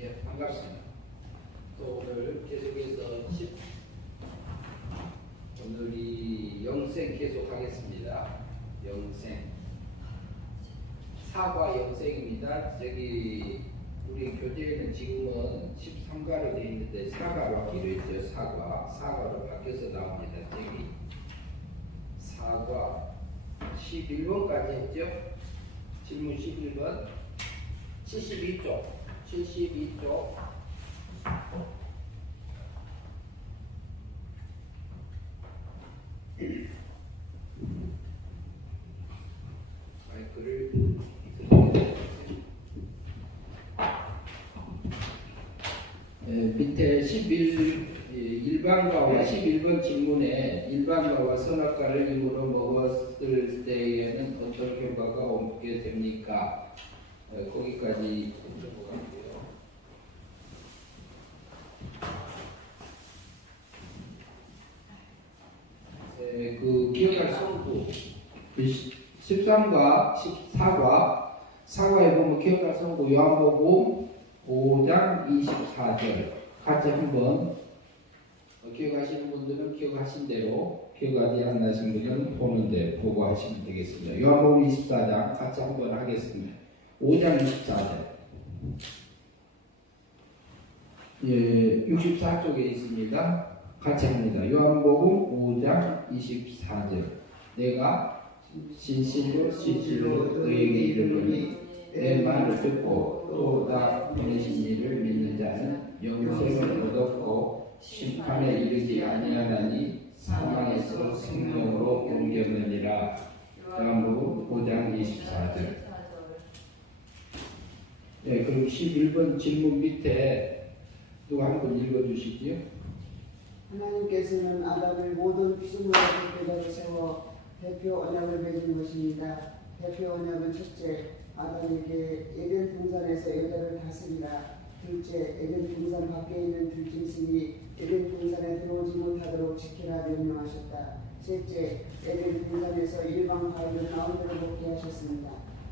예, 반갑습니다. 또 오늘 계속해서 오늘이 영생 계속하겠습니다. 영생. 사과 영생입니다. 저기 우리 교재에는 지금은 13가로 되어 있는데 사과로 하기로 했죠. 사과로 바뀌어서 나옵니다. 저기 사과 11번까지 했죠. 질문 11번 72쪽 마이크를 밑에 1반가와 11번 질문에 일반가와 선악과를 입으로 먹었을 때에는 어떤 결과가 오게 됩니까? 거기까지 넘어갈게요. 그 기억할 성구 13과 14과 사과에 보면 기억할 성구 요한복음 5장 24절 같이 한번 기억하시는 분들은 기억하신 대로 기억하지 않으신 분은 보고 하시면 되겠습니다. 요한복음 24장 같이 한번 하겠습니다. 5장 24절 예, 64쪽에 있습니다. 같이 합니다. 요한복음 5장 24절 내가 진실로 너에게 이르노니 내 말을 듣고 또 나 보내신 이를 믿는 자는 영생을 얻었고 심판에 이르지 아니하나니 사망에서 생명으로 옮겼느니라. 요한복음 5장 24절 네, 그리고 11번 질문 밑에 누가 한번 읽어주시지요? 하나님께서는 아담을 모든 피조물의 대표자로 세워 대표 언약을 맺은 것입니다. 대표 언약은 첫째, 아담에게 에덴 동산에서 여자를 다스리라. 둘째, 에덴 동산 밖에 있는 들짐승이 에덴 동산에 들어오지 못하도록 지키라 명령하셨다. 셋째, 에덴 동산에서 일반 과일을 마음대로 먹게 하셨습니다.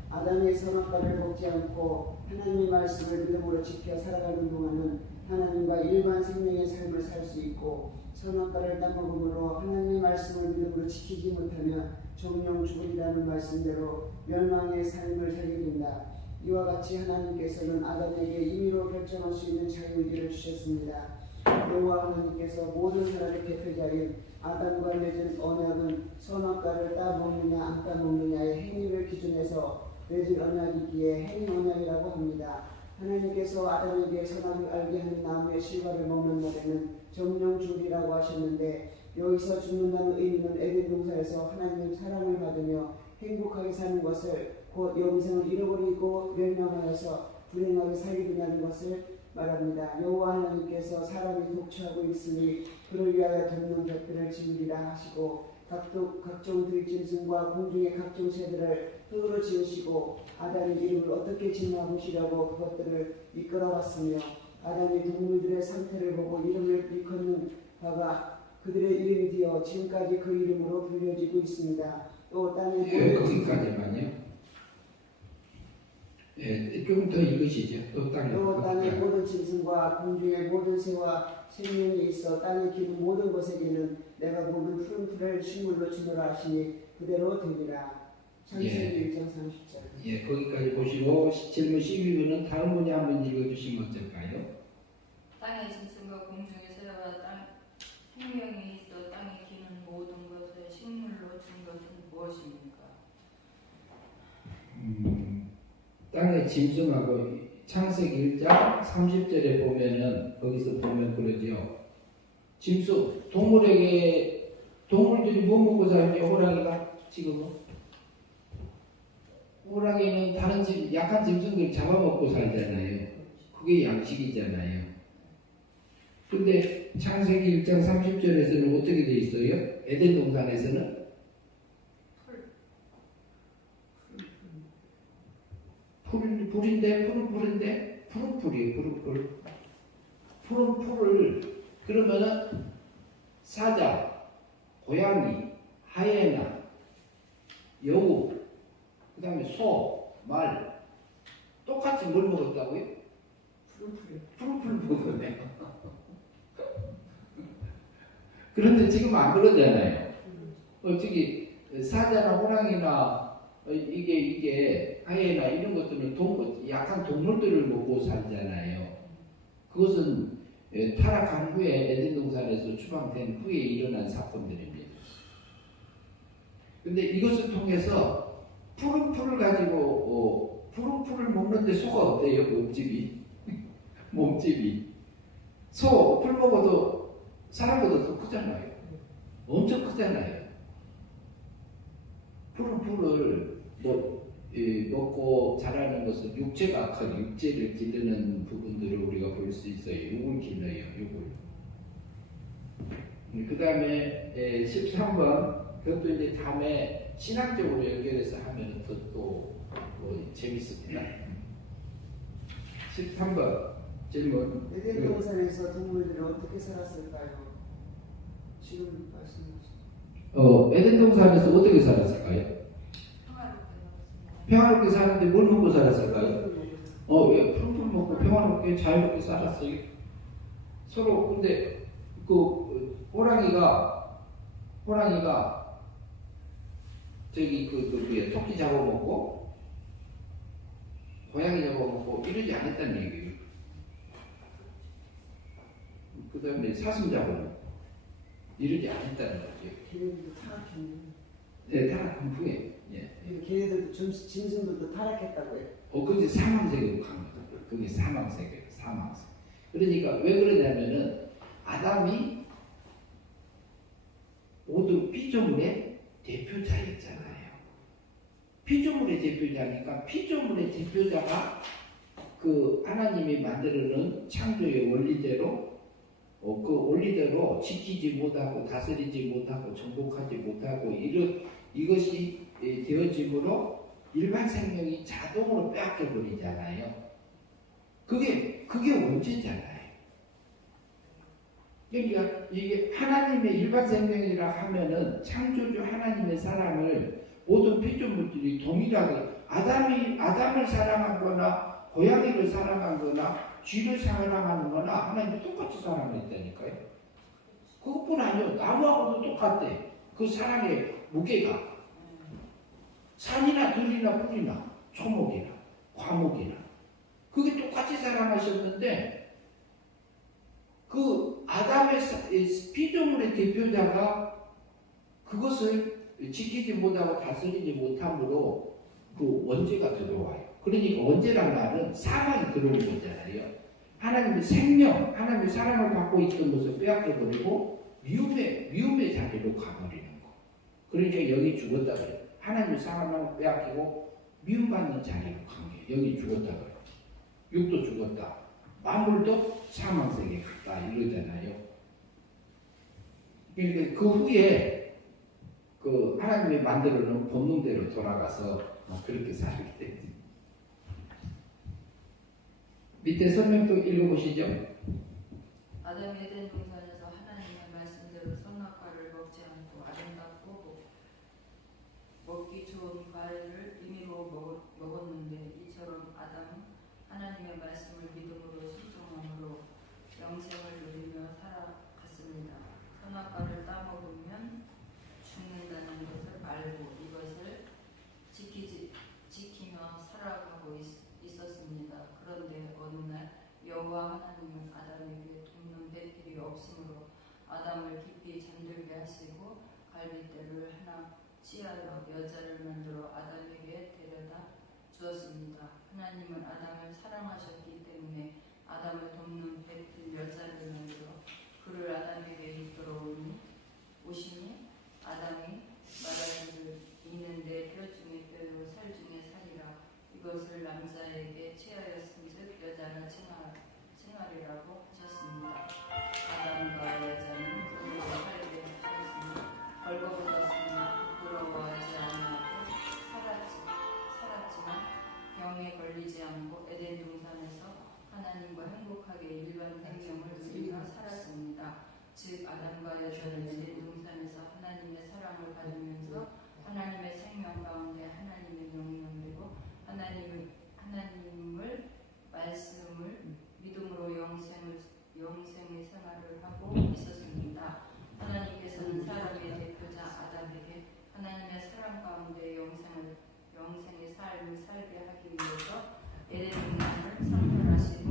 아담이 선악과를 먹지 않고 하나님의 말씀을 믿음으로 지켜 살아가는 동안은 하나님과 일반 생명의 삶을 살 수 있고 선악과를 따먹음으로 하나님의 말씀을 믿음으로 지키지 못하면 정령 죽으리라는 말씀대로 멸망의 삶을 살게 된다. 이와 같이 하나님께서는 아담에게 임의로 결정할 수 있는 자유의지를 주셨습니다. 여호와 하나님께서 모든 사람의 대표자인 아담과 맺은 언약은 선악과를 따먹느냐 안 따먹느냐의 행위를 기준해서 맺은 언약이기에 행위 언약이라고 합니다. 하나님께서 아담에게 선악을 알게 하는 나무의 실과를 먹는 날에는 정령 죽으리라고 하셨는데 여기서 죽는다는 의미는 에덴 동산에서 하나님의 사랑을 받으며 행복하게 사는 것을 곧 영생을 잃어버리고 멸망하여서 불행하게 살게 되냐는 것을 말합니다. 여호와 하나님께서 사람이 독취하고 있으니 그를 위하여 돕는 곁들을 지으리라 하시고 각종 들짐승과 공중의 각종 새들을 흙으로 지으시고 아담의 이름을 어떻게 짓나보시려고 그것들을 이끌어갔으며 아담이 동물들의 상태를 보고 이름을 일컫는 바가 그들의 이름이 되어 지금까지 그 이름으로 불려지고 있습니다. 또 땅의 거기까지만요. 예, 조금 더 읽으시죠. 또 땅의 모든 짐승과 공중의 모든 새와 생명이 있어 땅에 기는 모든 것에게는 내가 모든 푸른 풀을 식물로 주노라 하시니 그대로 되리라. 창세기 1장 30절. 예, 거기까지 보시고 질문 12번은 다른 분이 한번 읽어주시면 어떨까요? 땅의 짐승과 공중의 새와 땅 생명이 있어 땅에 기는 모든 것을 식물로 준 것은 무엇입니까? 땅의 짐승하고 창세기 1장 30절에 보면은 거기서 보면 그러죠. 짐승 동물들이 뭐 먹고 살죠? 호랑이가 지금은 호랑이는 다른 약한 짐승들 잡아먹고 살잖아요. 그게 양식이잖아요. 근데 창세기 1장 30절에서는 어떻게 돼 있어요? 에덴 동산에서는 푸른 풀을 그러면은 사자, 고양이, 하이에나, 여우, 그 다음에 소, 말 똑같이 뭘 먹었다고요? 푸르푸르 먹었네요. 그런데 지금 안 그러잖아요. 어떻게 사자나 호랑이나 이게 하이에나 이런 것들은 약한 동물들을 먹고 살잖아요. 그것은 타락한 후에 에덴 동산에서 추방된 후에 일어난 사건들입니다. 근데 이것을 통해서 푸른풀을 가지고 푸른풀을 먹는데 소가 어때요? 몸집이 몸집이 소 풀 먹어도 사람보다 더 크잖아요. 엄청 크잖아요. 푸른풀을 먹고 자라는 것은 육체가 커요. 육체를 기르는 부분들을 우리가 볼 수 있어요. 욕을 길러요. 욕을. 그 다음에 13번 그것도 이제 다음에 신학적으로 연결해서 하면 또 재밌습니다. 13번 질문. 에덴 동산에서 동물들은 어떻게 살았을까요? 지금 말씀하시죠. 에덴 동산에서 어떻게 살았을까요? 평화롭게 사는데 뭘 먹고 살았을까요? 예, 풀풀 먹고 평화롭게 자유롭게 살았어요. 서로 근데 그 호랑이가 저기 토끼 잡아먹고 고양이 잡아먹고 이러지 않았다는 얘기예요. 그 다음에 사슴 잡아먹고 이러지 않았다는 거죠. 걔네들도 타락했네. 네, 타락한 후에. 예. 걔네들도 짐승들도 타락했다고요. 그게 사망세계로 간 거죠. 그게 사망세계. 그러니까 왜 그러냐면은 아담이 모두 피조물의 대표자였잖아요. 피조물의 대표자니까 피조물의 대표자가 그 하나님이 만들어놓은 창조의 원리대로 그 원리대로 지키지 못하고 다스리지 못하고 정복하지 못하고 이것이 되어짐으로 일반 생명이 자동으로 빼앗겨 버리잖아요. 그게 원죄잖아요. 그러니까 이게 하나님의 일반 생명이라 하면은 창조주 하나님의 사랑을 모든 피조물들이 동일하게 아담을 사랑하거나 고양이를 사랑하거나 쥐를 사랑하거나 하나님이 똑같이 사랑했다니까요. 그것뿐 아니요. 나무하고도 똑같대. 그 사랑의 무게가 산이나 들이나 풀이나 초목이나 과목이나 그게 똑같이 사랑하셨는데 그 아담의 피조물의 대표자가 그것을 지키지 못하고 다스리지 못함으로 그 원죄가 들어와요. 그러니까 원죄란 말은 사망이 들어온 거잖아요. 하나님의 생명, 하나님의 사랑을 받고 있던 것을 빼앗겨버리고 미움의 자리로 가버리는 거. 그러니까 여기 죽었다 그래요. 하나님의 사랑을 빼앗기고 미움받는 자리로 간 게 여기 죽었다 그래요. 육도 죽었다. 만물도 사망세계 갔다 이러잖아요. 그러니까 그 후에 그 하나님이 만들어 놓은 본능대로 돌아가서 그렇게 살게 되지. 밑에 설명 또 읽어보시죠. 아담이 에덴 동산에서 하나님의 말씀대로 선악과를 먹지 않고 아름답고 먹기 좋은 과일을 임의로 먹었는데 이처럼 아담은 하나님의 말씀을 믿음으로 순종함으로 영생을 누리며 살아갔습니다. 선악과를 따먹으면 죽는다는 것을 알고 이것을 지키며 살아가고 있었습니다. 그런데 어느 날 여호와 하나님은 아담에게 돕는 배필이 없으므로 아담을 깊이 잠들게 하시고 갈빗대를 하나 취하여 여자를 만들어 아담에게 데려다 주었습니다. 하나님은 아담을 사랑하셨기 때문에 아담을 돕는 배필 여자를 만들어 그를 아담에게 이끌어 오시니 아담이 말하기를 이는 내 뼈 중에 뼈요 살 중에 살이라. 이것을 남자에게 취하였은즉 여자는 칭하리라고 하셨습니다. 아담과 여자는 그들을 살게 하셨으니 벌거벗었으나 부끄러워하지 아니하고 살았지만 병에 걸리지 않고 에덴 동산에서 하나님과 행복하게 일반 생명을 누리며 살았습니다. 즉 아담과 여자는 에덴 동산에서 하나님의 사랑을 받으면서 하나님의 생명 가운데 하나님의 명령대로 하나님을 말씀을 믿음으로 하나님의 사랑 가운데 영생의 삶을 살게 하기 위해서 에덴 동산을 선별하시고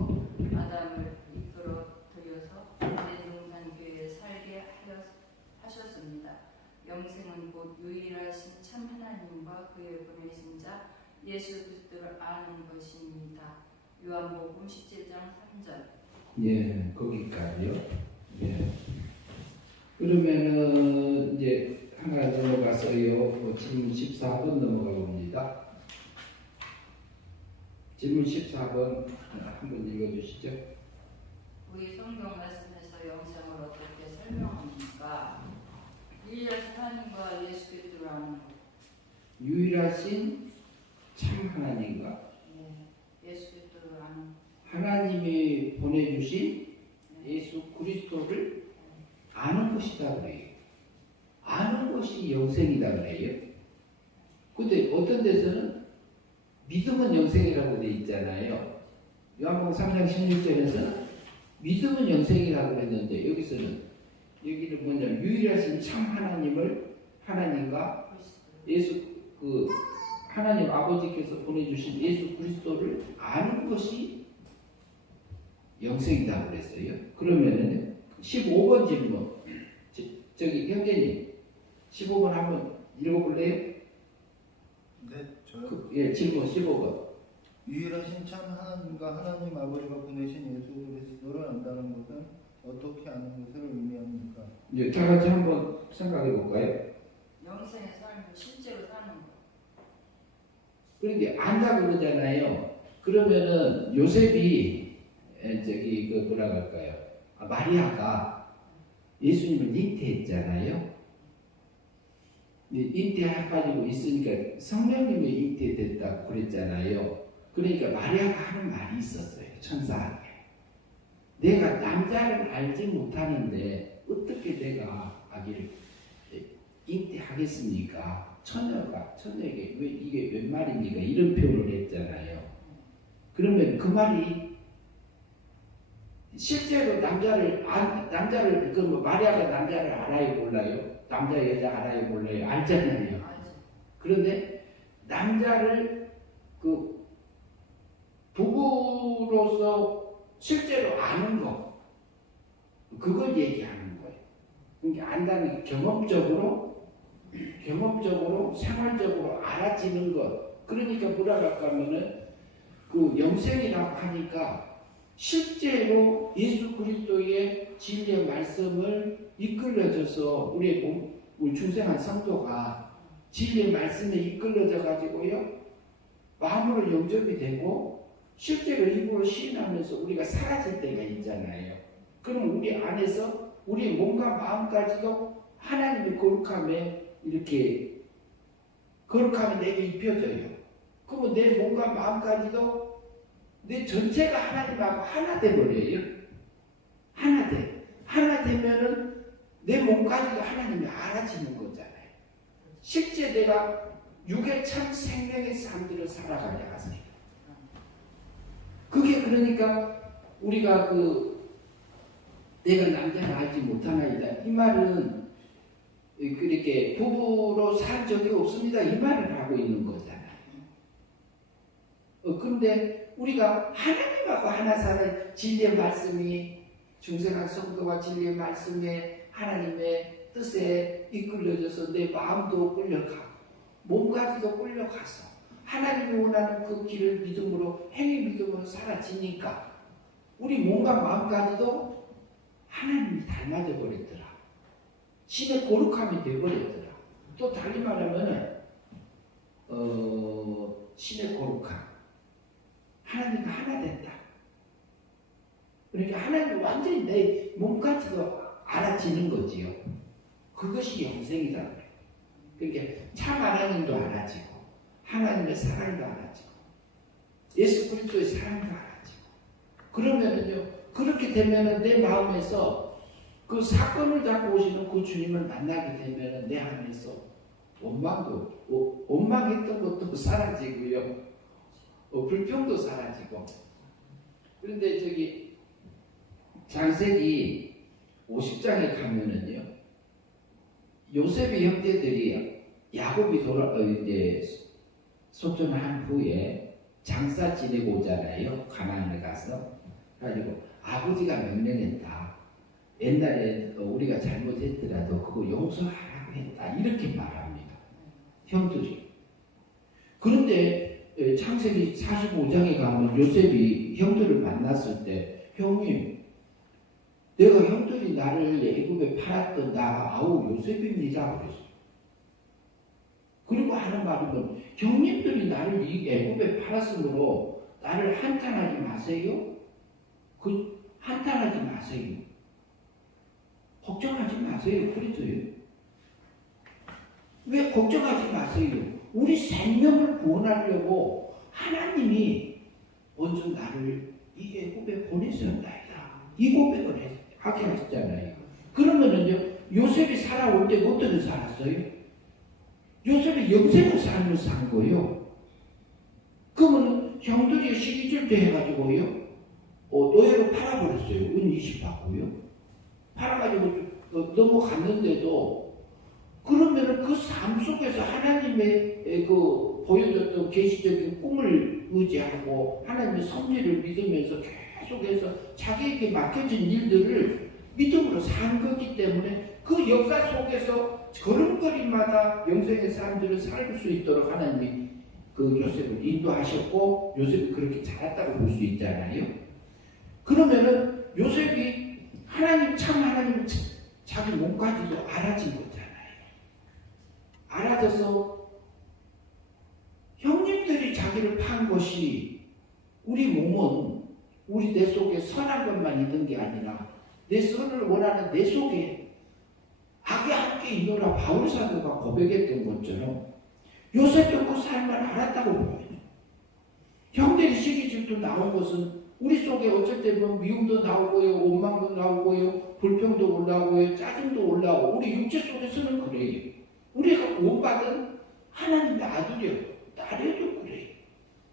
아담을 이끌어 들여서 에덴 동산 교회에 살게 하셨습니다. 영생은 곧 유일하신 참 하나님과 그의 보내신 자 예수 그리스도를 아는 것입니다. 요한복음 17장 3절. 예, 거기까지요. 예. 그러면은 이제 하나 넘어가서요. 질문 14번 넘어가 봅니다. 질문 14번 한번 읽어주시죠. 우리 성경 말씀에서 영생을 어떻게 설명합니까? 유일하신 하나님과 예수 그리스도를 아는 것. 유일하신 참 하나님과 예수 그리스도를 아는 것. 하나님이 보내주신 예수 그리스도를 아는 것이다 그래요. 아는 것이 영생이다 그래요. 근데 어떤 데서는 믿음은 영생이라고 돼 있잖아요. 요한복음 3장 16절에서는 믿음은 영생이라고 그랬는데 여기는 뭐냐면 유일하신 참 하나님과 예수 하나님 아버지께서 보내주신 예수 그리스도를 아는 것이 영생이다 그랬어요. 그러면은 15번 질문 저기 형제님 15번 한번 읽어볼래요? 네, 저요. 예, 질문 15번. 유일하신 참 하나님과 하나님 아버지가 보내신 예수 그리스도를 안다는 것은 어떻게 아는 것을 의미합니까? 이제 다 같이 한번 생각해 볼까요? 영생의 삶을 실제로 사는 것. 그런데 안다 그러잖아요. 그러면은 요셉이 저기 그 뭐라 그럴까요? 마리아가 예수님을 잉태했잖아요. 잉태해가지고 있으니까 성령님이 잉태됐다고 그랬잖아요. 그러니까 마리아가 하는 말이 있었어요. 천사에게. 내가 남자를 알지 못하는데 어떻게 내가 아기를 잉태하겠습니까? 처녀에게 왜 이게 웬 말입니까? 이런 표현을 했잖아요. 그러면 그 말이 실제로 남자를 마리아가 남자를 알아요, 몰라요? 남자 여자 알아요, 몰라요? 알잖아요. 그런데 남자를 그 부부로서 실제로 아는 거, 그걸 얘기하는 거예요. 그러니까 안다는 게 경험적으로 생활적으로 알아지는 것. 그러니까 뭐라고 하면은 그 영생이라고 하니까 실제로 예수 그리스도의 진리의 말씀을 이끌려져서 우리 중생한 성도가 진리의 말씀에 이끌려져 가지고요 마음으로 영접이 되고 실제로 입으로 시인하면서 우리가 사라질 때가 있잖아요. 그럼 우리 안에서 우리 몸과 마음까지도 하나님의 거룩함에 이렇게 거룩함이 내게 입혀져요. 그러면 내 몸과 마음까지도 내 전체가 하나님하고 하나 돼버려요. 하나 되면은 내 몸까지도 하나님이 알아지는 거잖아요. 실제 내가 육의 참 생명의 삶들을 살아가야 하세요. 그게 그러니까 우리가 내가 남자를 알지 못하나이다. 이 말은 그렇게 부부로 산 적이 없습니다. 이 말을 하고 있는 거잖아요. 그런데 우리가 하나님하고 하나 사는 진리의 말씀이 중생한 성도와 진리의 말씀에 하나님의 뜻에 이끌려져서 내 마음도 끌려가고 몸까지도 끌려가서 하나님이 원하는 그 길을 믿음으로 행위 믿음으로 사라지니까 우리 몸과 마음까지도 하나님이 닮아져 버렸더라. 신의 거룩함이 되어버렸더라. 또 달리 말하면 신의 거룩함. 하나님과 하나 됐다. 그러니까 하나님이 완전히 내 몸까지도 알아지는 거지요. 그것이 영생이다. 그러니까 참 하나님도 알아지고 하나님의 사랑도 알아지고 예수 그리스도의 사랑도 알아지고 그러면은요 그렇게 되면은 내 마음에서 그 사건을 잡고 오시는 그 주님을 만나게 되면은 내 안에서 원망했던 것도 사라지고요. 불평도 사라지고. 그런데 저기 창세기 50장에 가면은요 요셉의 형제들이 야곱이 이제 소천한 후에 장사 지내고 오잖아요. 가나안에 가서. 그래가지고 아버지가 명령했다. 옛날에 우리가 잘못했더라도 그거 용서하라고 했다. 이렇게 말합니다. 형들이. 그런데 창세기 45장에 가면 요셉이 형들을 만났을 때 형님 내가 형들이 나를 애굽에 팔았던 나가 아우 요셉입니다. 그랬어요. 그리고 하는 말은 형님들이 나를 이 애굽에 팔았으므로 나를 한탄하지 마세요. 한탄하지 마세요. 걱정하지 마세요. 그랬어요. 왜 걱정하지 마세요? 우리 생명을 구원하려고 하나님이 먼저 나를 이 애굽에 보내셨나이다. 이 고백을 하게 하셨잖아요. 그러면은요, 요셉이 살아올 때 어떻게 살았어요? 요셉이 영생을 삶을 산 거예요. 그러면 형들이 시기질투 해가지고요, 노예로 팔아버렸어요. 은 20 받고요. 팔아가지고 넘어갔는데도 그러면은 그 삶 속에서 하나님의 그 보여줬던 계시적인 꿈을 의지하고 하나님의 섭리를 믿으면서 계속해서 자기에게 맡겨진 일들을 믿음으로 산 거기 때문에 그 역사 속에서 걸음걸이마다 영생의 사람들을 살릴 수 있도록 하나님이 그 요셉을 인도하셨고 요셉이 그렇게 자랐다고 볼 수 있잖아요. 그러면은 요셉이 참 하나님 자기 몸까지도 알아진 거잖아요. 알아져서 형님들이 자기를 판 것이 우리 몸은 우리 내 속에 선한 것만 있는 게 아니라 내 선을 원하는 내 속에 악이 함께 있노라 바울 사도가 고백했던 것처럼 요셉도 그 삶을 알았다고 보여요. 형들이 시기질투 나온 것은 우리 속에 어쩔 때 보면 미움도 나오고요, 원망도 나오고요, 불평도 올라오고요, 짜증도 올라오고 우리 육체 속에서는 그래요. 우리가 구원받은 하나님의 아들이요, 딸이어도 그래요.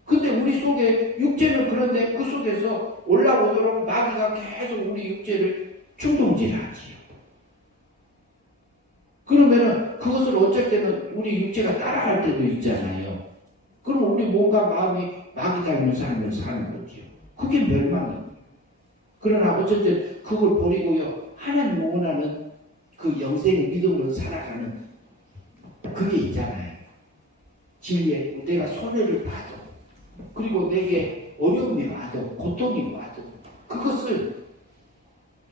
근데 우리 속에 육체는 그런데 그 속에서 올라오도록 마귀가 계속 우리 육체를 충동질하지요. 그러면은 그것을 어쩔 때는 우리 육체가 따라갈 때도 있잖아요. 그럼 우리 몸과 마음이 마귀 닮은 삶을 사는 거지요. 그게 멸망이에요. 그러나 어쨌든 그걸 버리고요, 하나님 원하는 그 영생의 믿음으로 살아가는 그게 있잖아요. 진리에 내가 손해를 봐도, 그리고 내게 어려움이 와도, 고통이 와도, 그것을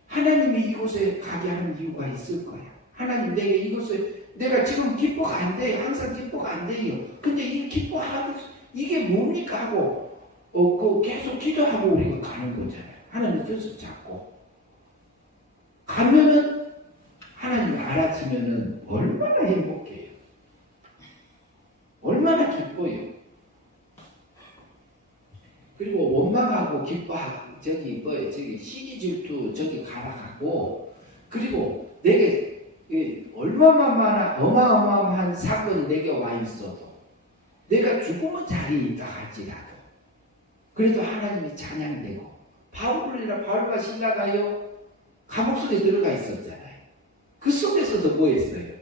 하나님이 이곳에 가게 하는 이유가 있을 거야. 하나님 내게 이것을, 내가 지금 기뻐가 안 돼. 항상 기뻐가 안 돼요. 근데 이 기뻐하고, 이게 뭡니까? 하고, 계속 기도하고 우리가 가는 거잖아요. 하나님 뜻을 잡고. 가면은, 하나님 알아지면은 얼마나 행복해요. 얼마나 기뻐요. 그리고 원망하고 기뻐하고, 저기 시기질투 저기 가라가고, 그리고 내게 얼마나 어마어마한 사건이 내게 와 있어도, 내가 죽으면 자리에 있다 할지라도, 그래도 하나님이 찬양되고, 바울과 신라가요, 감옥 속에 들어가 있었잖아요. 그 속에서도 뭐 했어요?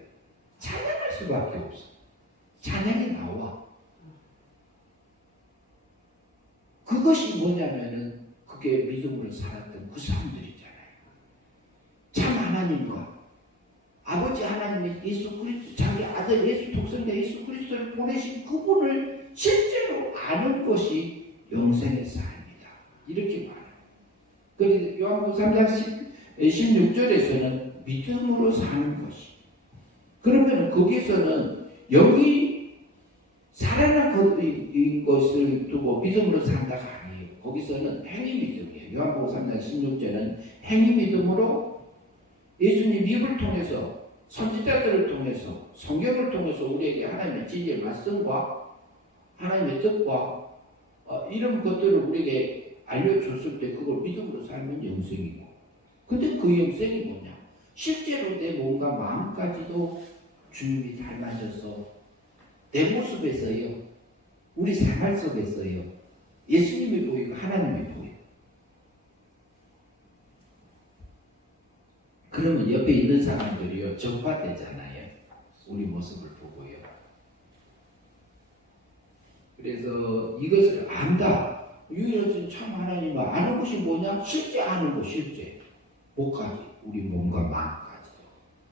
찬양할 수밖에 없어. 찬양이 나와. 그것이 뭐냐면은 그게 믿음으로 살았던 그 사람들이잖아요. 참 하나님과 아버지 하나님의 예수 그리스도, 자기 아들 예수 독생자 예수 그리스도를 보내신 그분을 실제로 아는 것이 영생의 삶이다. 이렇게 말해요. 그래서 요한복음 3장 16절에서는 믿음으로 사는 것이. 그러면 거기서는 여기 살아난 것을 두고 믿음으로 산다가 아니에요. 거기서는 행위 믿음이에요. 요한복음 3장 16절은 행위 믿음으로 예수님 입을 통해서, 선지자들을 통해서, 성경을 통해서 우리에게 하나님의 진리의 말씀과 하나님의 뜻과 이런 것들을 우리에게 알려줬을 때 그걸 믿음으로 살면 영생이고, 근데 그 영생이 뭐냐? 실제로 내 몸과 마음까지도 주님이 닮아져서 내 모습에서요, 우리 생활 속에서요, 예수님이 보이고 하나님이 보여요. 그러면 옆에 있는 사람들이요, 적화되잖아요. 우리 모습을 보고요. 그래서 이것을 안다. 유일하신 참 하나님을 아는 것이 뭐냐? 실제 아는 것, 실제. 뭐까지? 우리 몸과 마음까지.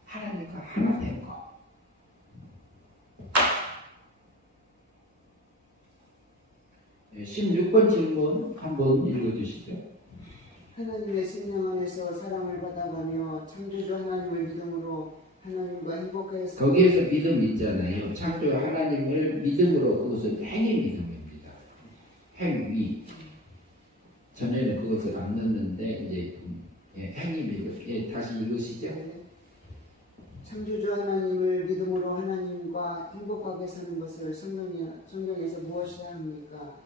하나님과 하나 된 거. 16번 질문 한번 읽어주시죠. 하나님의 생명 안에서 사랑을 받아가며 창조주 하나님을 믿음으로 하나님과 행복하였습니다. 거기에서 믿음 있잖아요. 창조 하나님을 믿음으로 그것은 행위 믿음입니다. 행위. 전에는 그것을 안 넣는데 이제 행위 믿음. 다시 읽으시죠. 창조주 하나님을 믿음으로 하나님과 행복하게 사는 것을 성경에서 무엇이라 합니까?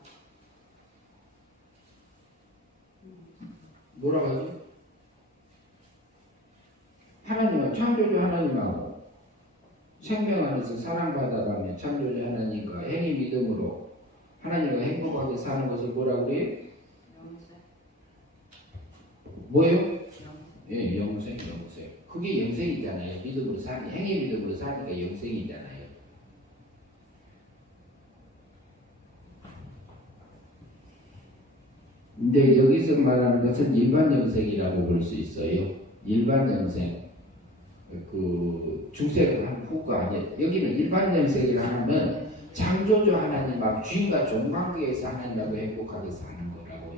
뭐라고 하죠? 하나님은 창조주 하나님하고 생명 안에서 사랑받아가며 창조주 하나님과 행위 믿음으로 하나님과 행복하게 사는 것을 뭐라고 그래요? 영생. 뭐예요? 예, 영생. 그게 영생이잖아요. 믿음으로 사니, 행위 믿음으로 사니까 영생이잖아요. 근데 여기서 말하는 것은 일반 영생이라고 볼 수 있어요. 일반 영생. 그 중세를 한 후가 아니에요. 여기는 일반 영생이라 하면 창조주 하나님하고 주인과 종관계에서 하나님하고 행복하게 사는 거라고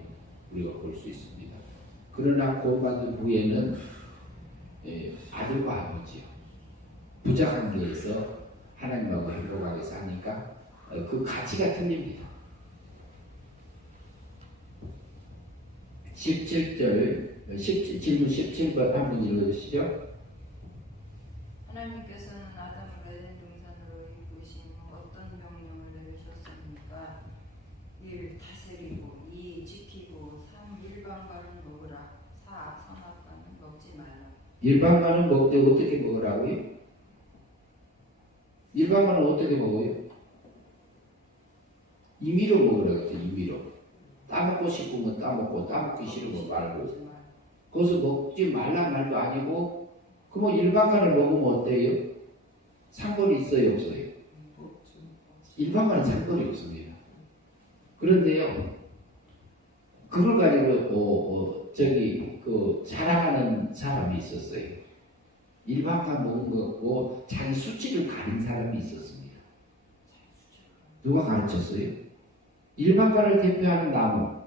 우리가 볼 수 있습니다. 그러나 구원받은 후에는 아들과 아버지요. 부자관계에서 하나님하고 행복하게 사니까 그 가치가 틀립니다. 17절, 질문 17번 한번 읽어주시죠. 하나님께서는 아담을 에덴 동산으로 이끄신 어떤 명령을 내리셨습니까? 1. 다스리고 2. 지키고 3. 일반과는 먹으라 4. 선악과는 먹지 말라. 일반과는 먹되 어떻게 먹으라고요? 일반과는 어떻게 먹어요? 임의로 먹으라고 했죠. 임의로. 따먹고 싶으면 따먹고 따먹기 싫으면 말고. 거기서 먹지 말란 말도 아니고 그러면 일반간을 먹으면 어때요? 상관이 있어요 없어요? 일반간은 상관이 없습니다. 그런데요 그걸 가지고 자랑하는 사람이 있었어요. 일반간 먹은 거고 자기 수치를 가린 사람이 있었습니다. 누가 가르쳤어요? 일반간을 대표하는 나무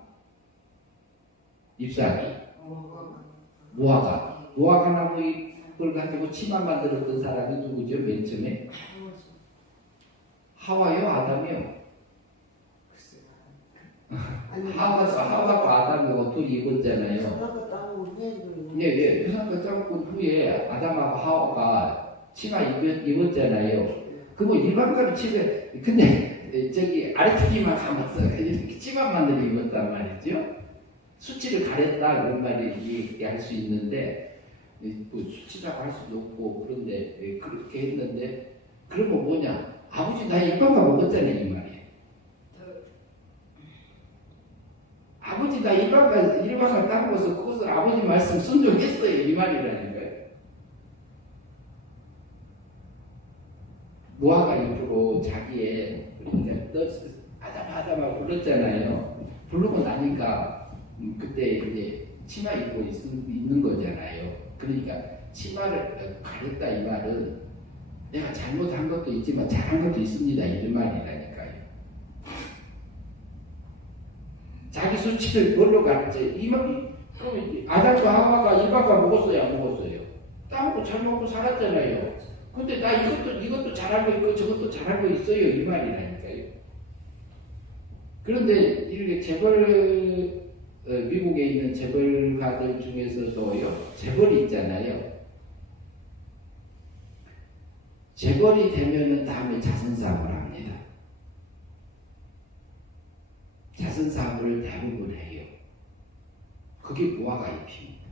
잎사귀 무화과 나무를 가지고 치마 만들었던 사람이 누구죠? 맨 처음에 하와요? 아담이요? 하와가 아담이고 둘이 입었잖아요. 예. 회상과 짱꾼 후에 아담하고 하와가 치마 입었잖아요. 그거 일반간을 치면 근데 저기 아래쪽이만 감았어. 이렇게 치마만을 입었단 말이죠. 수치를 가렸다 그런 말이 얘기할 수 있는데 뭐 수치라고 할 수도 없고 그런데 그렇게 했는데 그러면 뭐냐? 아버지 나 일반가 먹었잖아요 이 말이에요. 아버지 나 일반가 따먹어서 그것을 아버지 말씀 순종했어요 이 말이라니까요. 무화과 잎으로 자기의 그러니까 아담하고 불렀잖아요. 부르고 나니까 그때 이제 치마 입고 있는 거잖아요. 그러니까 치마를 가렸다 이 말은 내가 잘못한 것도 있지만 잘한 것도 있습니다 이런 말이라니까요. 자기 수치를 뭘로 가르쳐? 아담과 하와가 일반과 먹었어요 안 먹었어요? 따먹고 잘 먹고 살았잖아요. 근데 나 이것도 잘한 거 있고 저것도 잘한 거 있어요 이 말이라니까요. 그런데 이렇게 미국에 있는 재벌가들 중에서도요 재벌이 있잖아요. 재벌이 되면은 다음에 자선사업을 합니다. 자선사업을 대부분 해요. 그게 무화과 잎입니다.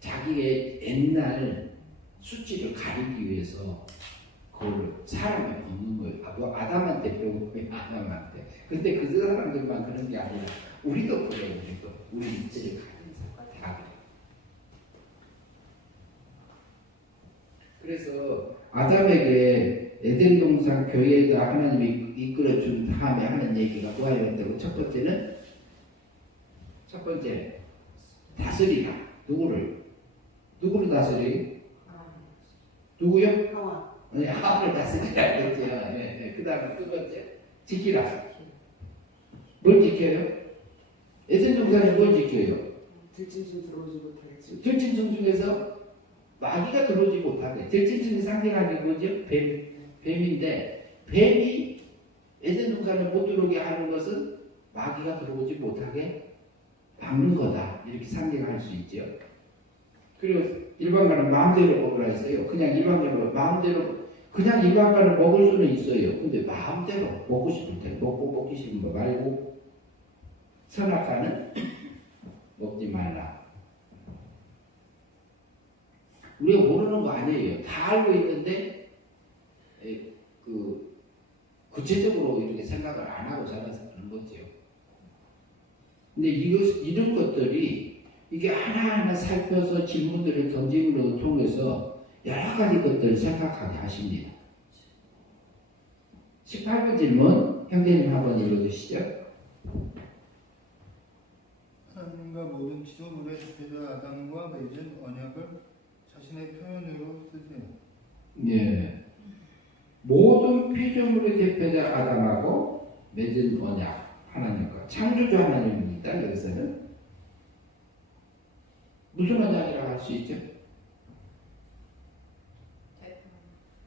자기의 옛날 수치를 가리기 위해서 그걸 사람에 걷는 거예요. 아담한테 배운 거예요. 아담한테. 근데 그 사람들만 그런 게 아니라 우리도 그래요. 우리 입지를 가린 사람 다 그래요. 그래서 아담에게 에덴 동산 교회에다 하나님이 이끌어준 다음에 하는 얘기가 뭐예요? 첫 번째는 첫 번째 다스리라. 누구를 다스려요? 누구요? 하와. 네, 하와를 다스리라 그랬죠. 네. 그 다음에 두 번째 지키라. 뭘 지켜요? 에덴 동산에 뭘 지켜요? 들짐승 들어오지 못하겠지. 들짐승 중에서 마귀가 들어오지 못하게. 들짐승이 상징하는 게 뭐죠? 뱀인데 뱀이 에덴 동산에 못 들어오게 하는 것은 마귀가 들어오지 못하게 막는 거다. 이렇게 상징할 수 있죠. 그리고 일반간은 마음대로 먹으라 했어요. 그냥 일반간으로 마음대로 그냥 일반간을 먹을 수는 있어요. 근데 마음대로 먹고 싶을 때 먹기 싫은 거 말고 선악과는 먹지 말라. 우리가 모르는 거 아니에요. 다 알고 있는데 구체적으로 이렇게 생각을 안 하고 살아서 그런 거죠. 근데 이런 것들이 이게 하나하나 살펴서 질문들을 던짐으로 통해서 여러 가지 것들을 생각하게 하십니다. 18번 질문 형제님 한번 읽어주시죠. 하나님과 모든 피조물의 대표자 아담과 맺은 언약을 자신의 표현으로 쓰세요. 예. 모든 피조물의 대표자 아담하고 맺은 언약 하나님과 창조주 하나님입니다. 여기서는 무슨 언약이라고 할 수 있죠?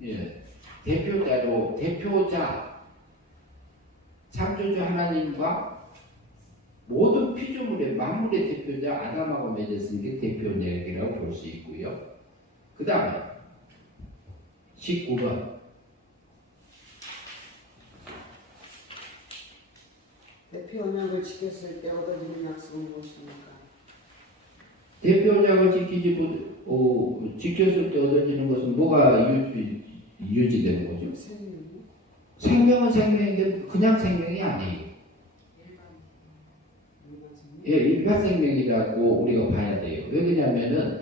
예. 대표자 창조주 하나님과 모든 피조물의 만물의 대표자 아담하고 맺었은 게 대표 언약이라고 볼 수 있고요. 그 다음에 19번 대표 언약을 지켰을 때 얻어지는 약속은 무엇입니까? 대표 언약을 지켰을 때 얻어지는 것은 뭐가 유지되는 거죠? 생명은 생명인데 그냥 생명이 아니에요. 예, 일반 생명이라고 우리가 봐야 돼요. 왜 그러냐면은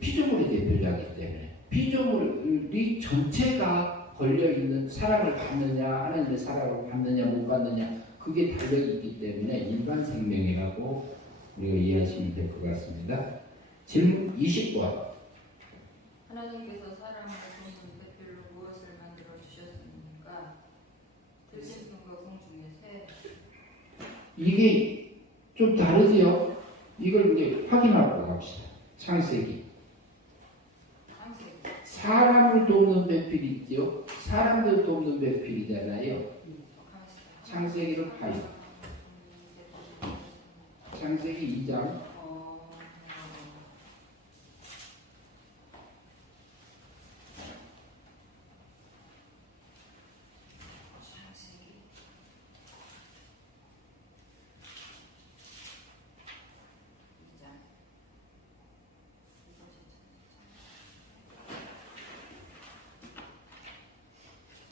피조물의 대표자이기 때문에 피조물이 전체가 걸려있는 사랑을 받느냐 하나님의 사랑을 받느냐 못 받느냐 그게 달려있기 때문에 일반 생명이라고 우리가 이해하시면 될 것 같습니다. 질문 20번 하나님께서 사람을 돕는 대표로 무엇을 만들어 주셨습니까? 들짐승과 공 중에 새. 이게 좀 다르지요? 이걸 이제 확인하고 갑시다. 창세기 사람을 돕는 배필이 있죠. 사람들 돕는 배필이잖아요. 창세기를 봐요. 창세기 2장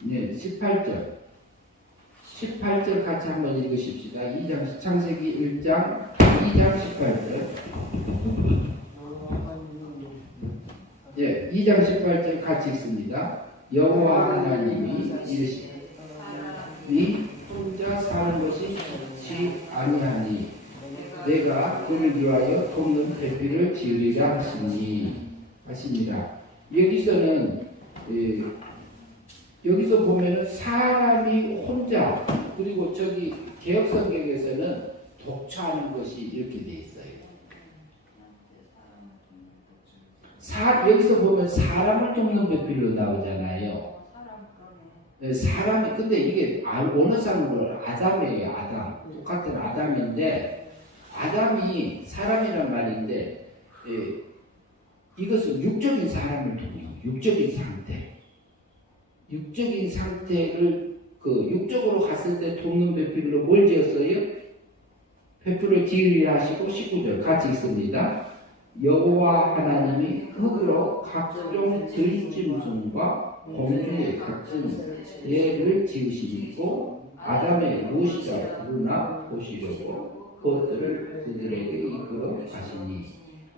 네, 18절 같이 한번 읽으십시다. 2장 창세기 1장 2장 18절. 예, 2장 18절 같이 읽습니다. 여호와 하나님이 이르시니 혼자 사는 것이 좋지 아니하니 내가 그를 위하여 돕는 배필을 지으리라 하십니다. 여기서는 여기서 보면은 사람이 혼자 그리고 저기 개혁성경에서는 독처하는 것이 이렇게 돼 있어요. 여기서 보면 사람을 돕는 배필로 나오잖아요. 사람이 근데 이게 원어상으로 아담이에요. 아담 똑같은 아담인데 아담이 사람이란 말인데 이것은 육적인 사람을 돕는 육적인 상태. 육적인 상태를 육적으로 갔을 때 돕는 배필로 뭘 지었어요? 배필을 지으리라 하시고 19절 같이 있습니다. 여호와 하나님이 흙으로 각종 들짐승과 공중의 각종 예를 지으시고 아담의 무엇이라 부르나 보시려고 그것들을 그들에게 이끌어 가시니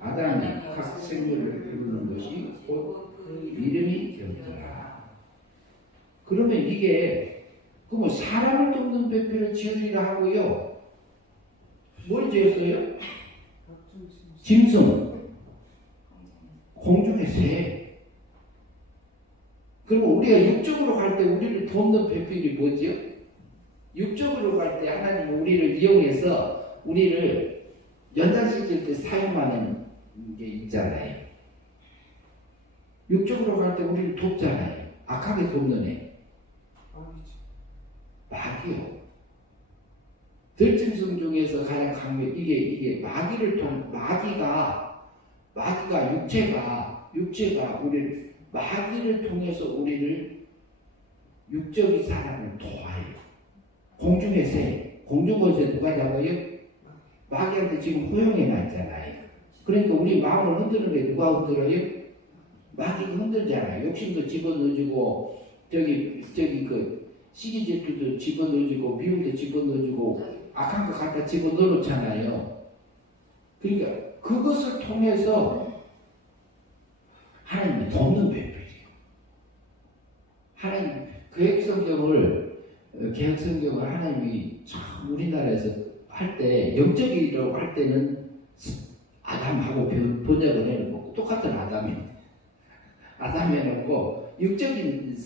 아담이 각 생물을 부르는 것이 곧 이름이 되었더라. 그러면 이게 그러면 사람을 돕는 배필을 지으리라 하고요. 뭘 지었어요? 짐승, 공중의 새. 그리고 우리가 육적으로 갈 때 우리를 돕는 배필이 뭐죠? 육적으로 갈 때 하나님은 우리를 이용해서 우리를 연장시킬 때 사용하는 게 있잖아요. 육적으로 갈 때 우리를 돕잖아요. 악하게 돕는 애. 마귀요. 들짐승 중에서 가장 강력 이게 마귀를 통 마귀가 육체가 우리를 마귀를 통해서 우리를 육적인 사람을 도와요. 공중의 새, 공중의 새 누가 잡아요? 마귀한테 지금 허용해 놨잖아요. 그러니까 우리 마음을 흔드는 게 누가 흔들어요? 마귀가 흔들잖아요. 욕심도 집어넣어주고 그 시기 질투도 집어넣어주고 미움도 집어넣어주고 악한 거 갖다 집어넣어놓잖아요. 그러니까 그것을 통해서 하나님이 돕는 배필이에요. 하나님 개혁성경을 하나님이 참 우리나라에서 할 때 영적이라고 할 때는 아담하고 번역을 해놓고 똑같은 아담이 해놓고 육적인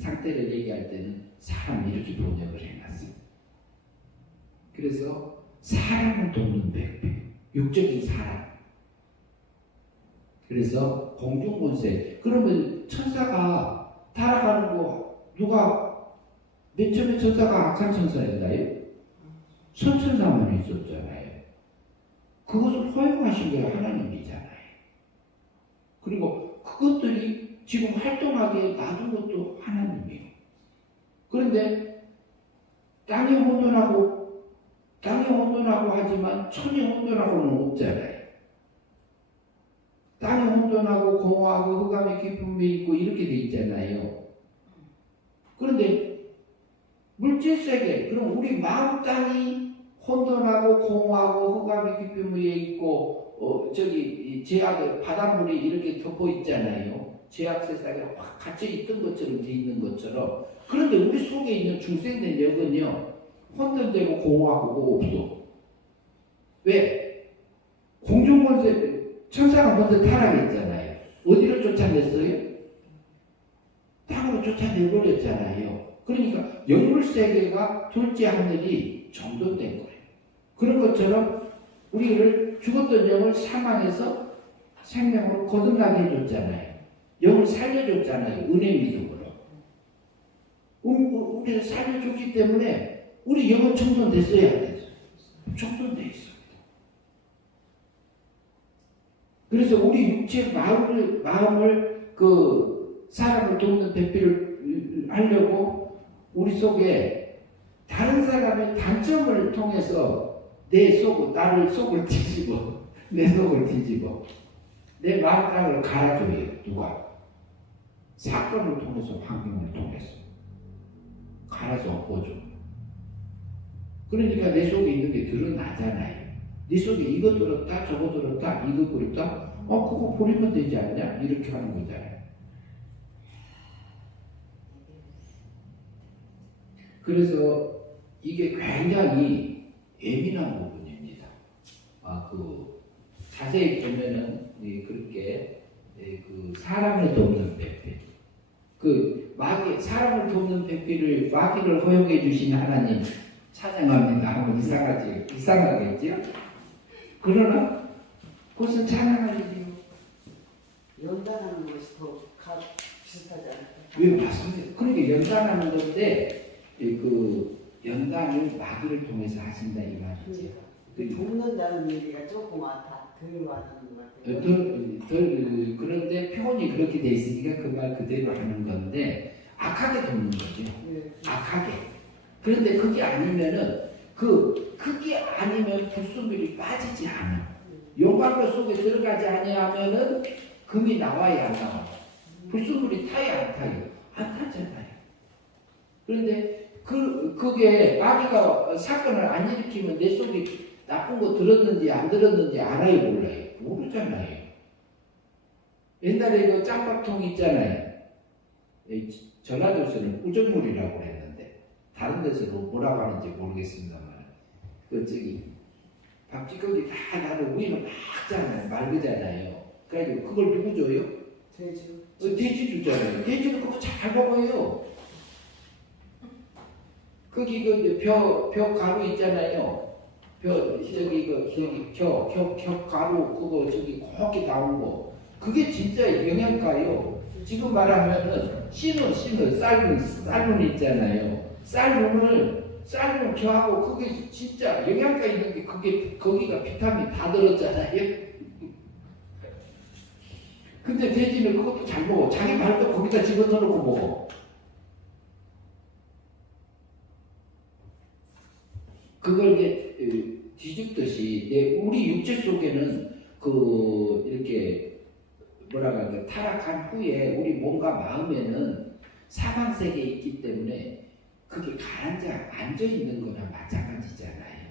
상태를 얘기할 때는 사람 이렇게 번역을 해놨어요. 그래서 사람을 돕는 배필, 육적인 사람. 그래서 공중권세. 그러면 천사가 타락하는 거 누가 맨 처음에 천사가 악한 천사였나요? 선천사만 있었잖아요. 그것을 허용하신 게 하나님이잖아요. 그리고 그것들이 지금 활동하게 놔둔 것도 하나님이에요. 그런데 땅이 혼돈하고 하지만 천이 혼돈하고는 없잖아요. 땅이 혼돈하고 공허하고 흑암의 깊음이 있고 이렇게 돼 있잖아요. 그런데 물질세계, 그럼 우리 마음 땅이 혼돈하고 공허하고 흑암의 깊음 위에 있고 제약의 바닷물이 이렇게 덮어 있잖아요. 제약 세상에 확 갇혀 있던 것처럼 돼 있는 것처럼. 그런데 우리 속에 있는 중생된 영은요 혼돈되고 공허하고 없어. 왜? 공중권세 천사가 먼저 타락했잖아요. 어디를 쫓아냈어요? 땅으로 쫓아내버렸잖아요. 그러니까 영물세계가 둘째 하늘이 정돈된 거예요. 그런 것처럼 우리를 죽었던 영을 사망해서 생명으로 거듭나게 해줬잖아요. 영을 살려줬잖아요. 은혜 믿음으로. 우리를 살려줬기 때문에 우리 영은 정돈됐어야 됐어요. 정돈돼 있습니다. 그래서 우리 육체 마음을 그 사람을 돕는 배필을 하려고 우리 속에 다른 사람의 단점을 통해서 나를 속을 뒤집어 내 속을 뒤집어 내 마음을 갈아줘요. 누가? 사건을 통해서 환경을 통해서 갈아서 엎어줘. 그러니까 내 속에 있는 게 드러나잖아요. 네 속에 이거 들었다 저거 들었다 이거 그랬다 그거 버리면 되지 않냐 이렇게 하는 거잖아요. 그래서 이게 굉장히 예민한 부분입니다. 자세히 보면은 그렇게 그 사람을 돕는 배필, 사람을 돕는 배필을 마귀를 허용해 주신 하나님 찬양합니다 하면 이상하겠지요? 그러나 그것은 찬양할 일이요. 연단하는 것이 더 비슷하지 않을까? 왜 맞습니다. 그러니까 연단하는 건데 연단을 마귀를 통해서 하신다 이 말이죠. 돕는다는 얘기가 조금 덜 와닿는 것 같아요. 그런데 표현이 그렇게 돼 있으니까 그 말 그대로 하는 건데 악하게 돕는 거죠. 악하게. 그런데 그게 아니면은 그게 아니면 불순물이 빠지지 않아. 용광로 속에 들어가지 아니하면은 금이 나와야 안 나와. 불순물이 타야 안 타요? 안 타잖아요. 그런데 그게 마귀가 사건을 안 일으키면 내 속에 나쁜 거 들었는지 안 들었는지 알아요, 몰라요? 모르잖아요. 옛날에 그 짬밥통 있잖아요. 전라도에서는 우정물이라고 그랬는데 다른 데서는 뭐라고 하는지 모르겠습니다만 그 저기 밥찌꺼기 다 나도 우리는 막잖아요. 맑으잖아요. 그래가지고 그걸 누구 줘요? 돼지. 돼지 주잖아요. 돼지는 그거 잘 먹어요. 거기 그 벼 가루 있잖아요. 벼 가루 그거 저기 곱게 나온 거. 그게 진짜 영양가요. 지금 말하면은 씨는 쌀눈 있잖아요. 쌀눈 벼하고 그게 진짜 영양가 있는 게 그게 거기가 비타민 다 들었잖아요. 근데 돼지는 그것도 잘 먹어. 자기 발도 거기다 집어넣고 먹어. 그걸 이제 뒤집듯이 우리 육체 속에는 그 이렇게 뭐라고 할까 타락한 후에 우리 몸과 마음에는 사방 세계에 있기 때문에 그게 가라앉아 앉아 있는 거나 마찬가지잖아요.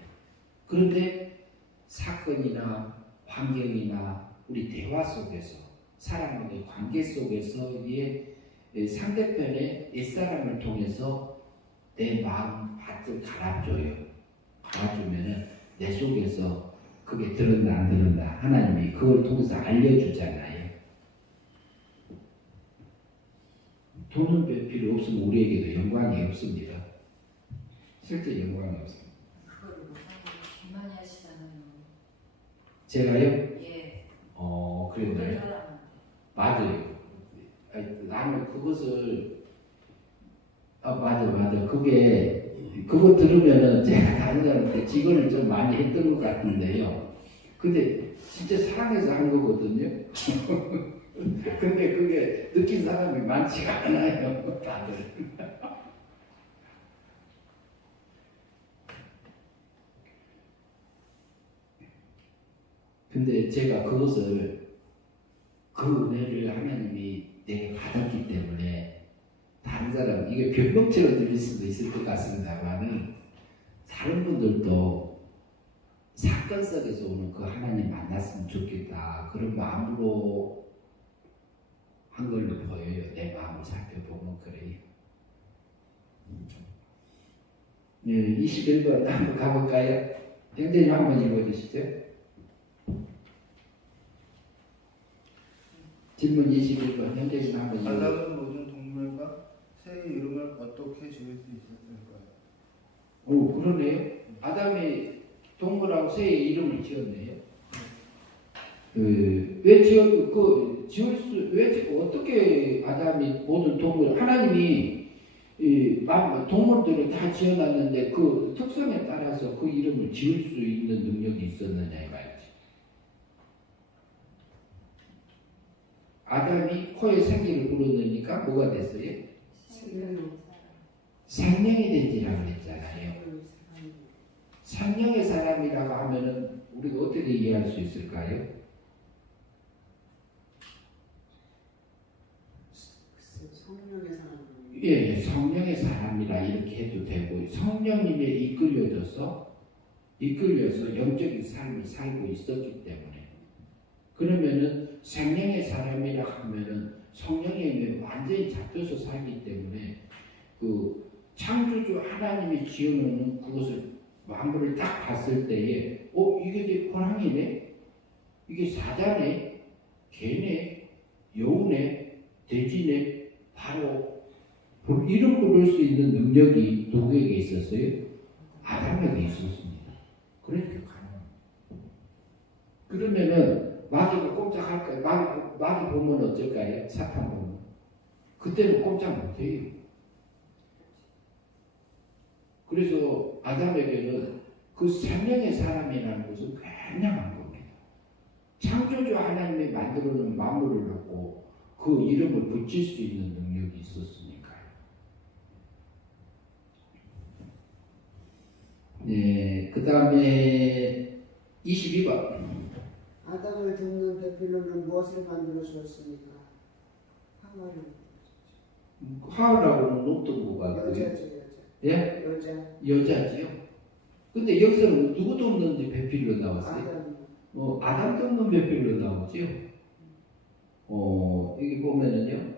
그런데 사건이나 환경이나 우리 대화 속에서 사람과의 관계 속에서 이게 상대편의 옛사람을 통해서 내 마음 밭을 갈아줘요. 갈아주면은 내 속에서 그게 들었나 안 들었나 하나님이 그걸 통해서 알려주잖아요. 돈은 별 필요 없으면 우리에게도 영광이 없습니다. 실제 영광이 없습니다. 그거를 못하고 기만이 하시잖아요. 제가요? 예. 그랬나요? 맞아요. 나는 그것을 맞아. 그거 들으면은 제가 다른 사람한테 직원을 좀 많이 했던 것 같은데요. 근데 진짜 사랑해서 한 거거든요. 근데 그게 느낀 사람이 많지가 않아요. 다들. 근데 제가 그것을 그 은혜를 하나님이 내게 받았기 때문에 다른 사람 이게 변명처럼 들릴 수도 있을 것 같습니다만은 다른 분들도 사건 속에서 오는 그 하나님 만났으면 좋겠다 그런 마음으로 한 걸로 보여요. 내 마음을 살펴보면 그래요. 네, 21번 한번 가볼까요? 형제님 한번 읽어주시죠. 질문 21번 형제님 한번 읽어주시죠. 아담은 모든 동물과 새의 이름을 어떻게 지을 수 있었을까요? 오, 그러네요. 아담이 동물하고 새의 이름을 지었네요. 어떻게 아담이 모든 동물, 하나님이 동물들을 다 지어놨는데 그 특성에 따라서 그 이름을 지을 수 있는 능력이 있었느냐 이말이지. 아담이 코에 생기를 불어넣으니까 뭐가 됐어요? 생명이 된지라고 했잖아요. 생명의 사람이라고 하면은 우리가 어떻게 이해할 수 있을까요? 성령의 사람. 예, 성령의 사람이라 이렇게 해도 되고 성령님에 이끌려서 영적인 삶을 살고 있었기 때문에 그러면은 생명의 사람이라 하면은 성령에 완전히 잡혀서 살기 때문에 그 창조주 하나님이 지어놓는 그것을 만물을 딱 봤을 때에 이게 내 호랑이네, 이게 사자네, 개네, 여우네, 돼지네, 바로 이름 부를 수 있는 능력이 누구에게 있었어요? 아담에게 있었습니다. 그러니까 가능합니다. 그러면은 마귀가 꼼짝할까요? 마귀 보면 어쩔까요? 사탄 보면 그때는 꼼짝 못해요. 그래서 아담에게는 그 생명의 사람이라는 것은 굉장한 겁니다. 창조주 하나님이 만들어놓은 만물을 놓고 그 이름을 붙일 수 있는 능력이 있었으니까요. 네, 그 다음에 22번. 아담을 돕는 배필로는 무엇을 만들어 주었습니까? 하울하고는 높던 거가 여자죠. 예? 여자지요. 근데 여기서는 누구 돕는지 배필로 나왔어요? 아담 돕는 배필로 나오지요. 여기 보면은요.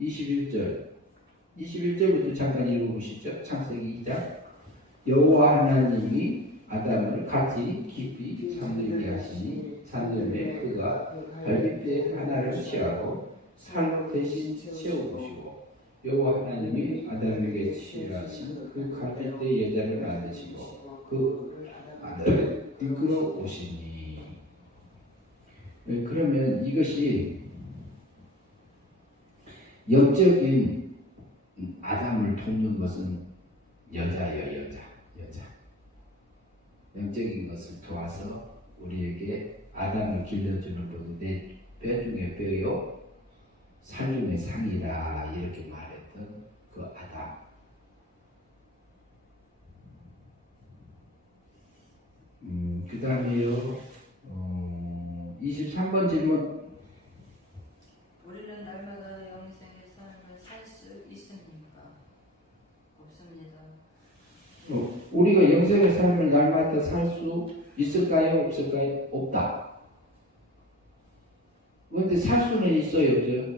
21절부터 잠깐 읽어보시죠. 창세기 2장. 여호와 하나님이 아담을 같이 깊이 잠들게 하시니 잠들매 그가 갈빗대 하나를 취하고 살 대신 채워보시고 여호와 하나님이 아담에게 취하신 그 갈빗대 여자를 낳으시고 그 아들을 이끌어 오시니. 그러면 이것이 영적인 아담을 돕는 것은 여자예요. 여자. 영적인 것을 도와서 우리에게 아담을 길러주는 것은 내 뼈 중에 뼈요 살 중에 상이라 이렇게 말했던 그 아담. 그 다음에요 23번 질문. 우리는 날마다 영생의 삶을 살 수 있습니까? 없습니다. 우리가 영생의 삶을 날마다 살 수 있을까요? 없을까요? 없다. 그런데 살 수는 있어요. 없어요?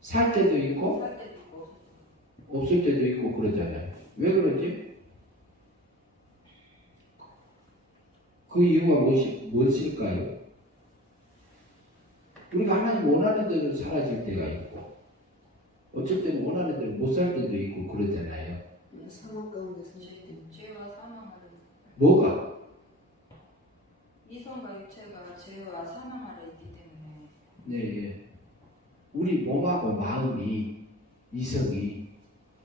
살 때도 있고 살 때도 있고 없을 때도 있고 그러잖아요. 왜 그러지? 그 이유가 무엇일까요? 우리가 하나님 원하는 대로 살아질 때가 있고 어쩔 때는 원하는 대로 못 살 때도 있고 그러잖아요. 상황 가운데 사실 죄와 사망 아래 뭐가? 이성과 육체가 죄와 사망 아래 있기 때문에 네. 우리 몸하고 마음이 이성이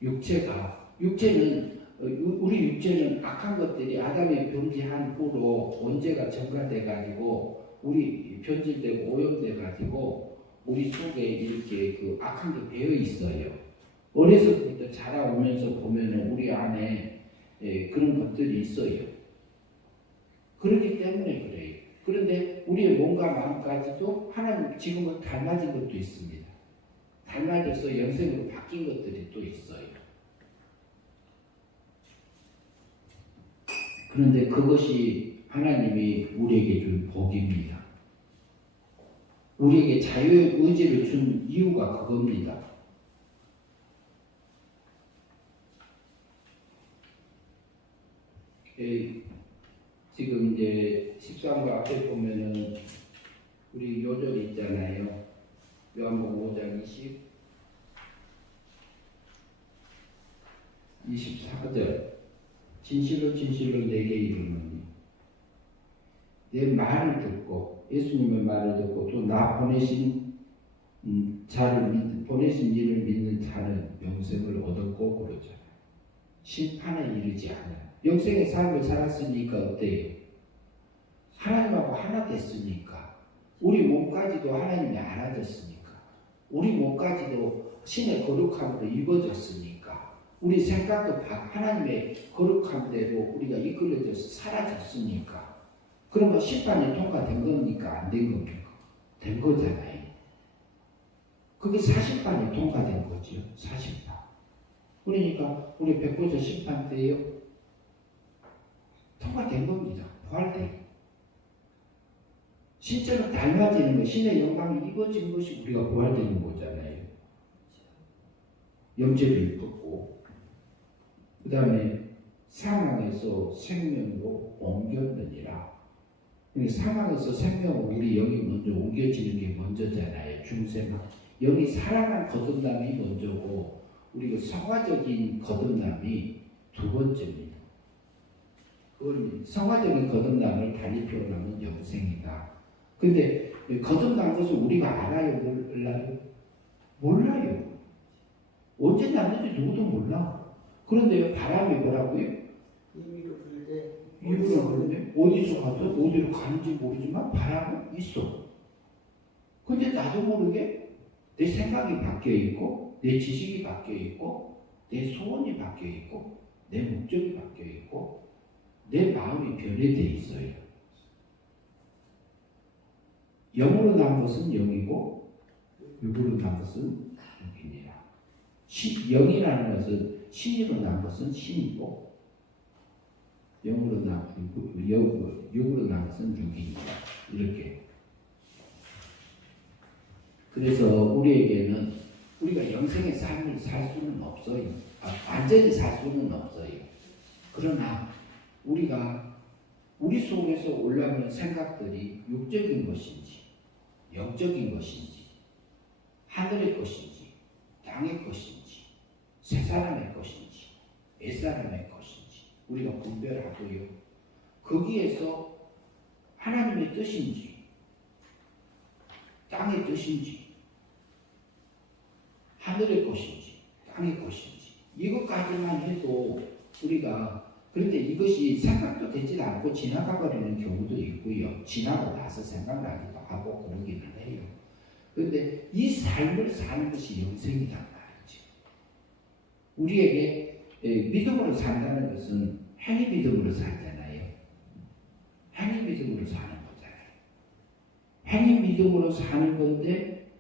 육체는 우리 육체는 악한 것들이 아담이 변질한 후로 원죄가 전가돼 가지고 우리 변질되고 오염돼 가지고 우리 속에 이렇게 그 악한 게 배어 있어요. 어려서부터 자라오면서 보면은 우리 안에 그런 것들이 있어요. 그렇기 때문에 그래요. 그런데 우리의 몸과 마음까지도 하나님 지금은 닮아진 것도 있습니다. 닮아져서 영생으로 바뀐 것들이 또 있어요. 그런데 그것이 하나님이 우리에게 준 복입니다. 우리에게 자유의 의지를 준 이유가 그겁니다. 지금 이제 13과 앞에 보면은 우리 요절 있잖아요. 요한복음 5장 24절. 진실로 내게 이르노니 내 말을 듣고 예수님의 말을 듣고 또 나 보내신 보내신 이를 믿는 자는 영생을 얻었고 그러잖아요. 심판에 이르지 않아요. 영생의 삶을 살았으니까 어때요? 하나님하고 하나 됐으니까 우리 몸까지도 하나님이 알아졌으니까 우리 몸까지도 신의 거룩함으로 입어졌으니까 우리 생각도 하나님의 거룩함대로 우리가 이끌어져서 사라졌으니까 그러면 심판이 통과된 겁니까? 안 된 겁니까? 된 거잖아요. 그게 사심판이 통과된 거죠. 사심판. 그러니까 우리 백보자 심판 때요 통과된 겁니다. 부활돼. 실제로 닮아지는 거, 신의 영광이 입어진 것이 우리가 부활되는 거잖아요. 영접이 입었고, 그 다음에 사망에서 생명으로 옮겼느니라. 사망에서 생명으로 우리 영이 먼저 옮겨지는 게 먼저잖아요. 중생은 영이 살아난 거듭남이 먼저고 우리가 성화적인 거듭남이 두 번째입니다. 그건 성화적인 거듭남을 달리 표현하면 영생이다. 근데 거듭난 것을 우리가 알아요? 몰라요? 몰라요. 언제 났는지 누구도 몰라. 그런데 바람이 뭐라고요? 임의로 불되 이유를 모르네. 어디서 가서 어디로 가는지 모르지만 바람은 있어. 근데 나도 모르게 내 생각이 바뀌어 있고 내 지식이 바뀌어 있고 내 소원이 바뀌어 있고 내 목적이 바뀌어 있고 내 마음이 변해져 있어요. 영으로 난 것은 영이고 육으로 난 것은 육이니라. 영이라는 것은 신으로 난 것은 신이고 영으로 난 육으로 난 것은 육이니라. 이렇게. 그래서 우리에게는 우리가 영생의 삶을 살 수는 없어요. 완전히 살 수는 없어요. 그러나 우리가 우리 속에서 올라오는 생각들이 육적인 것인지 영적인 것인지 하늘의 것인지 땅의 것인지 새 사람의 것인지 옛사람의 것인지 우리가 분별하고요. 거기에서 하나님의 뜻인지 땅의 뜻인지 하늘의 것인지 땅의 것인지 이것까지만 해도 우리가 그런데 이것이 생각도 되지 않고 지나가 버리는 경우도 있고요. 지나고 나서 생각나기도 하고 그러기는 해요. 그런데 이 삶을 사는 것이 영생이란 말이죠. 우리에게 믿음으로 산다는 것은 행위 믿음으로 살잖아요. 행위 믿음으로 사는 거잖아요. 행위 믿음으로 사는 건데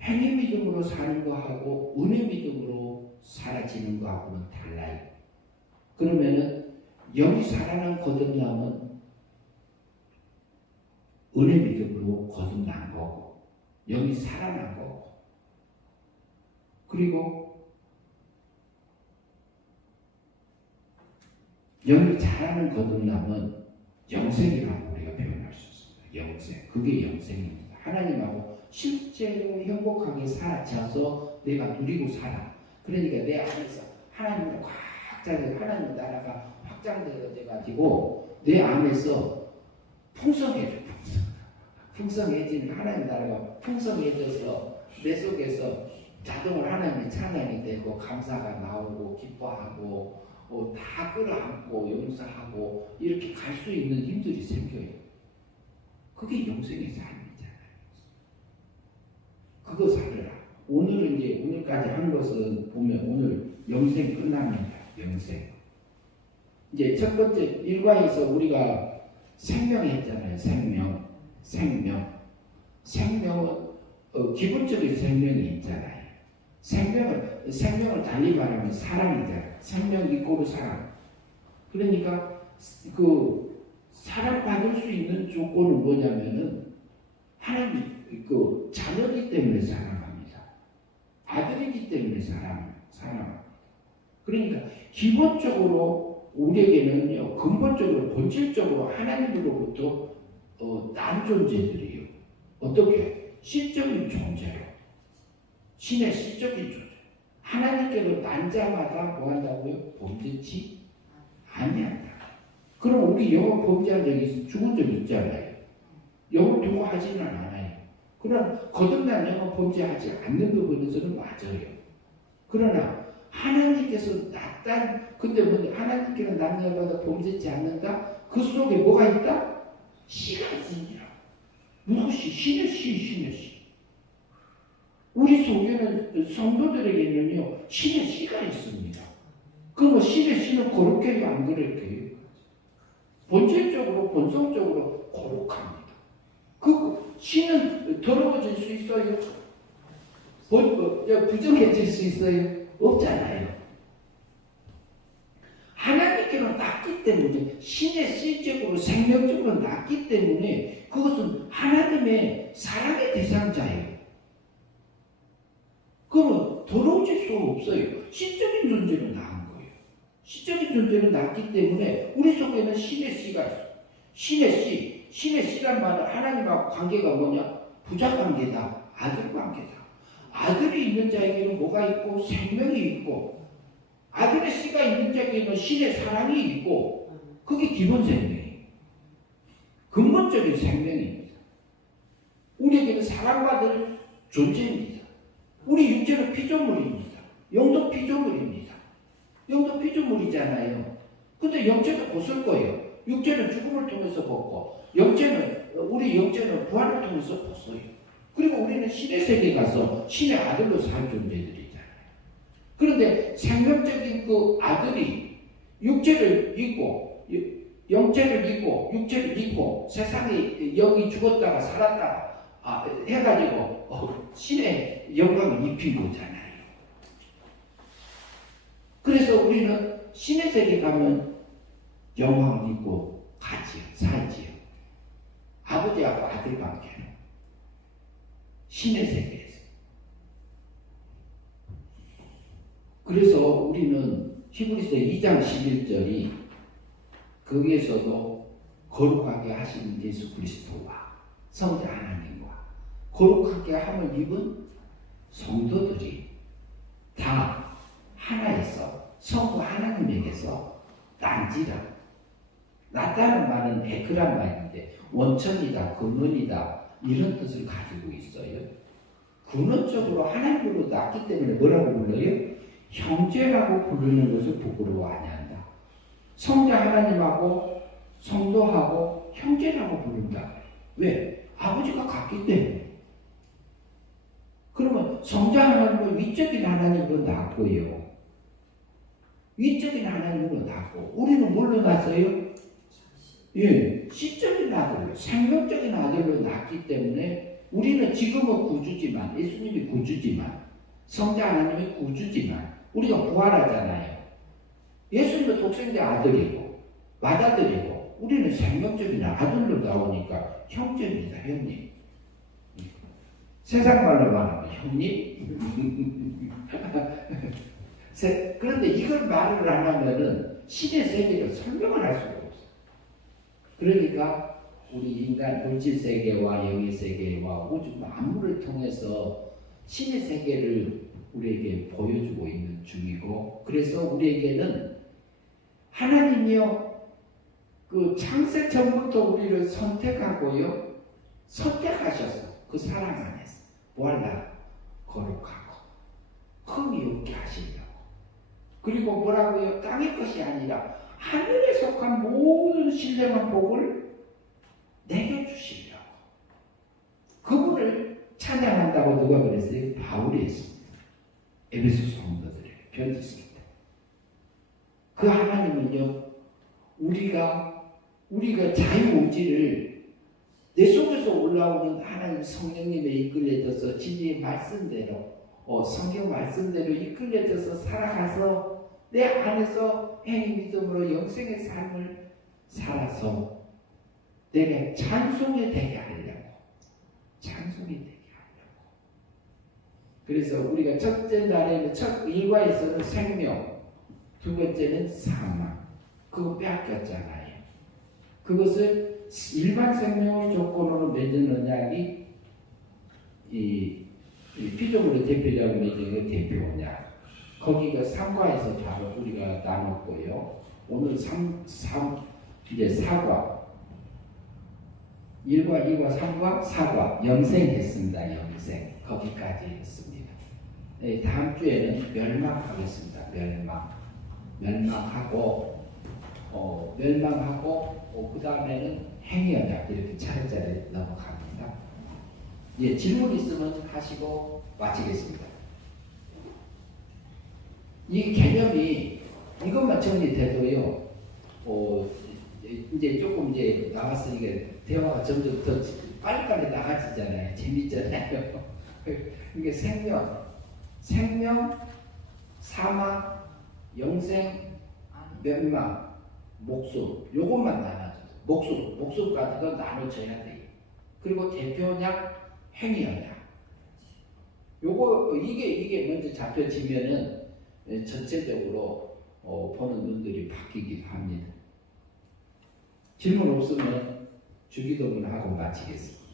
행위 믿음으로 사는 거하고 은혜 믿음으로 사라지는 거하고는 달라요. 그러면은 영이 살아난 거듭남은 은혜 믿음으로 거듭난 거고 영이 살아난 거고 그리고 영이 자라는 거듭남은 영생이라고 우리가 표현할 수 있습니다. 영생. 그게 영생입니다. 하나님하고 실제로 행복하게 살아져서 내가 누리고 살아. 그러니까 내 안에서 하나님을 하나님 나라가 확장되어가지고 내 안에서 풍성해져. 풍성해지는 하나님 나라가 풍성해져서 내 속에서 자동으로 하나님의 찬양이 되고 감사가 나오고 기뻐하고 다 끌어안고 용서하고 이렇게 갈 수 있는 힘들이 생겨요. 그게 영생의 삶이잖아요. 그거 살으라. 오늘은 이제 오늘까지 한 것은 보면 오늘 영생 끝납니다. 영생. 이제 첫 번째 일과에서 우리가 생명했잖아요. 생명은 기본적인 생명이 있잖아요. 생명을 달리 말하면 사랑이잖아요. 생명 이꼬르 사랑. 그러니까 그 사랑받을 수 있는 조건은 뭐냐면은 하나님 그 자녀이기 때문에 사랑합니다. 아들이기 때문에 사랑합니다. 그러니까 기본적으로 우리에게는요 근본적으로 본질적으로 하나님으로부터 난 존재들이에요. 어떻게? 시적인 존재요. 신의 시적인 존재. 하나님께로 난 자마다 뭐 한다고요? 범죄치 아니한다. 그럼 우리 영을 범죄한 적이 죽은 적 있잖아요. 영을 두고 하지는 않아요. 그러나 거듭난 영을 범죄하지 않는 부분에서는 맞아요. 그러나 하나님께서 근데 하나님께는 난 자마다 범죄치 않는다? 그 속에 뭐가 있다? 씨가 있습니다. 무슨 씨? 신의 씨. 우리 속에는 성도들에게는요 신의 씨가 있습니다. 그럼 신의 씨는 거룩해요? 안 거룩해요? 본질적으로 본성적으로 거룩합니다. 그 씨는 더러워질 수 있어요? 부정해질 수 있어요? 없잖아요. 하나님께는 낫기 때문에 신의 씨적으로 생명적으로 낫기 때문에 그것은 하나님의 사랑의 대상자예요. 그러면 더러워질 수 없어요. 시적인 존재로 낳은 거예요. 시적인 존재로 낳기 때문에 우리 속에는 신의 씨가 있어요. 신의 씨란 말은 하나님과 관계가 뭐냐? 부자 관계다. 아들 관계다. 아들이 있는 자에게는 뭐가 있고 생명이 있고 아들의 씨가 있는 자에게는 신의 사랑이 있고 그게 기본 생명이에요. 근본적인 생명입니다. 우리에게는 사랑받을 존재입니다. 우리 육체는 피조물입니다. 영도 피조물입니다. 영도 피조물이잖아요. 근데 영체는 벗을 거예요. 육체는 죽음을 통해서 벗고 우리 영체는 부활을 통해서 벗어요. 그리고 우리는 신의 세계에 가서 신의 아들로 살 존재들이잖아요. 그런데 생명적인 그 아들이 육체를 잊고 영체를 잊고 육체를 잊고 세상에 영이 죽었다가 살았다가 해가지고 신의 영광을 입힌 거잖아요. 그래서 우리는 신의 세계 가면 영광을 입고 가지요. 살지요. 아버지하고 아들 관계로 신의 세계에서. 그래서 우리는 히브리서 2장 11절이 거기에서도 거룩하게 하시는 예수 그리스도와 성자 하나님과 거룩하게 함을 입은 성도들이 다 하나에서 성부 하나님에게서 딴지라. 낫다는 말은 에크란 말인데 원천이다, 근원이다 이런 뜻을 가지고 있어요. 근원적으로 하나님으로 낳기 때문에 뭐라고 불러요? 형제라고 부르는 것을 부끄러워하냐 한다. 성자 하나님하고 성도하고 형제라고 부른다. 왜? 아버지가 같기 때문에. 그러면 성자 하나님은 위적인 하나님으로 낳고요. 위적인 하나님으로 낳고 우리는 뭘로 낳았어요? 예, 시적인 아들, 생명적인 아들로 낳기 때문에 우리는 지금은 구주지만 예수님이 구주지만 성자 하나님이 구주지만 우리가 부활하잖아요. 예수님은 독생자 아들이고 맏아들이고 우리는 생명적인 아들로 나오니까 형제입니다. 형님. 세상 말로 말하면 형님. 그런데 이걸 말을 안 하면은 신의 세계를 설명을 할 수가 없어요. 그러니까 우리 인간 물질 세계와 영의 세계와 우주 만물을 통해서 신의 세계를 우리에게 보여주고 있는 중이고, 그래서 우리에게는 하나님이요 그 창세 전부터 우리를 선택하고요 선택하셔서 그 사랑 안에서 뭐하려? 거룩하고 흠이 없게 하시려고. 그리고 뭐라고요? 땅의 것이 아니라 하늘에 속한 모든 신령한 복을 내게 주시려고. 그분을 찬양한다고 누가 그랬어요? 바울이 했습니다. 에베소 성도들에게 편지습니다. 그 하나님은요 우리가 자유의지를 내 속에서 올라오는 하나님 성령님에 이끌려져서 진리의 말씀대로 성경 말씀대로 이끌려져서 살아가서 내 안에서 행위 믿음으로 영생의 삶을 살아서 내가 찬송이 되게 하려고. 찬송이 되게 하려고. 그래서 우리가 첫째 날에는 첫 일과에서는 생명, 두 번째는 사망. 그거 빼앗겼잖아요. 그것을 일반 생명의 조건으로 맺은 언약이 이 피조물의 대표적으로 맺은 대표 언약. 거기가 3과에서 바로 우리가 나눴고요. 오늘 이제 4과. 1과, 2과, 3과, 4과. 영생했습니다. 영생. 거기까지 했습니다. 네, 다음 주에는 멸망하겠습니다. 멸망하고 그 다음에는 행위 언약 이렇게 차례차례 넘어갑니다. 예, 질문 있으면 하시고 마치겠습니다. 이 개념이 이것만 정리돼도요. 이제 조금 이제 나왔으니까 대화가 점점 더 빨리빨리 나가지잖아요. 재밌잖아요. 이게 생명, 사망, 영생, 멸망, 목숨 요것만 나눠줘요. 목숨 같은 건 나눠줘야 돼요. 그리고 대표언약, 행위언약. 요거 이게 먼저 잡혀지면은 전체적으로 보는 눈들이 바뀌기도 합니다. 질문 없으면 주기도문 하고 마치겠습니다.